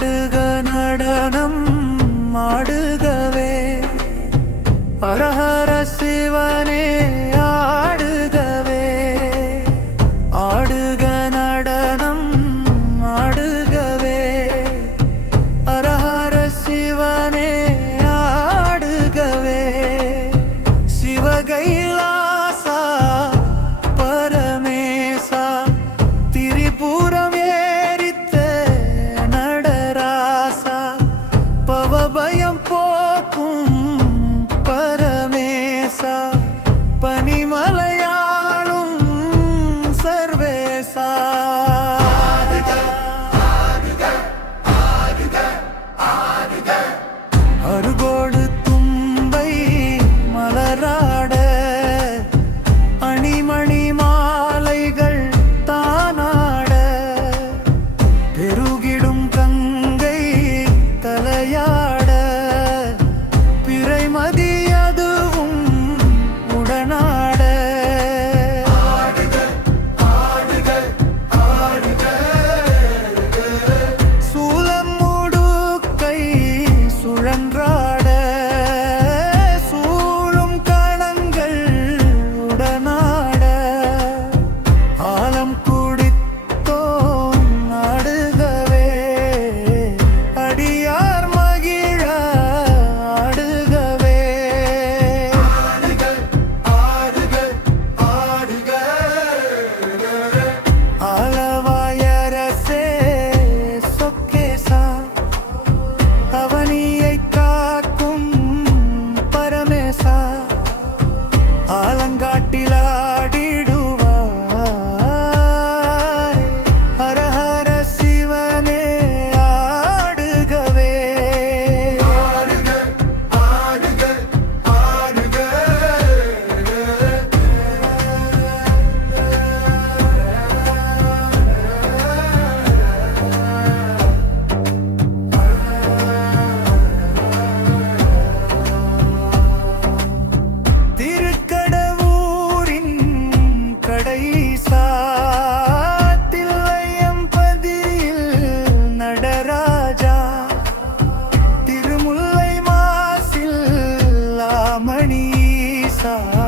ஆடுக நடனம் ஆடுகவே. ஹரஹர சிவனே আর லாமணீசா திருநடமாடுக